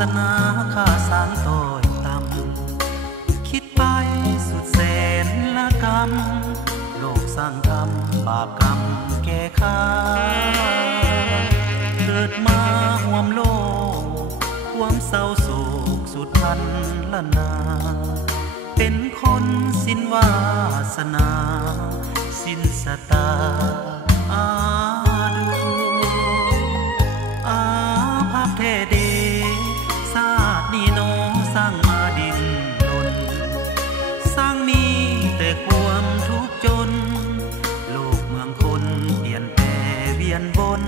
สนาข้าสางต้อยต่ำคิดไปสุดแสนละกรรมโลกสร้างกรรมบาปกรรมแก่ข้าเกิดมาห่วมโลกความเศร้าโศกสุดพันละนาเป็นคนสิ้นวาสนาสิ้นสตาอาดูอาภัพแท้เดชาตินี้น้องสร้างมาดินรนสร้างมีแต่ความทุกข์จนโลกเมืองคนเปลี่ยนแปรเวียนวน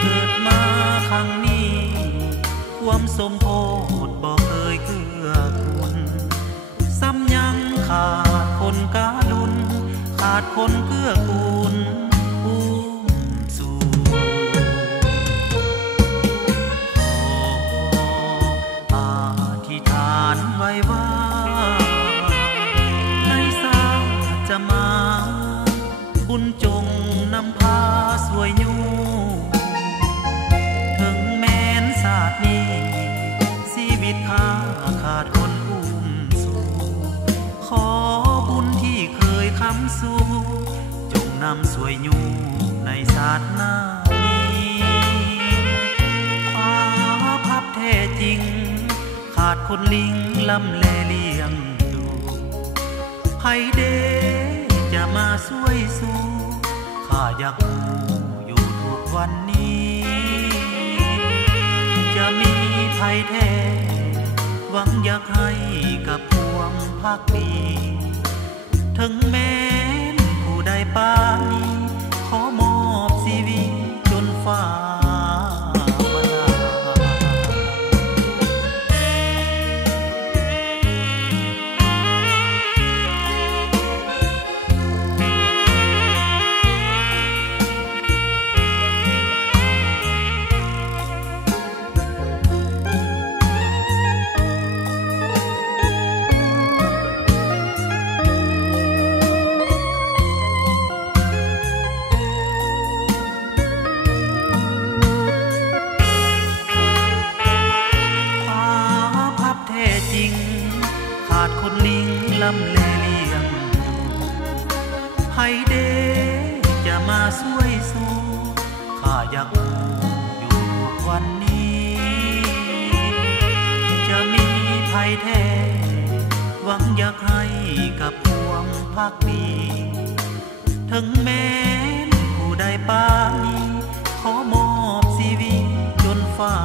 เกิดมาครั้งนี้ความสมโพธิบ่เคยเกื้อกูลซ้ำยังขาดคนกาลุนขาดคนเกื้อกูลอุ้มสู่ขออธิษฐานไว้ว่าในสาจะมาบุญจงนำพาสวยยูถึงแม้นศาสตร์นี้ชีวิตข้าขาดคนอุ้มสู่ขอบุญที่เคยค้ำสู่จงนำสวยยูในศาสตร์หน้านี้อาภัพแท้จริงขาดคนลิงลำเลเลี้ยงดูไผเดจะมาช่วยสู้ข้าอยากอยู่ทุกวันนี้จะมีไผแท้หวังอยากให้กับพวงภักดีถึงแม้ผู้ใดปานีขอมอบชีวิตจนฟ้าประทานขาดคนลิงลำเลเลี้ยงดูไผเดจะมาช่วยสู้ข้าอยากอยู่ทุกวันนี้จะมีไผแท้หวังอยากให้กับพวงภักดีถึงแม้ผู้ใดปานีขอมอบชีวิตจนฟ้า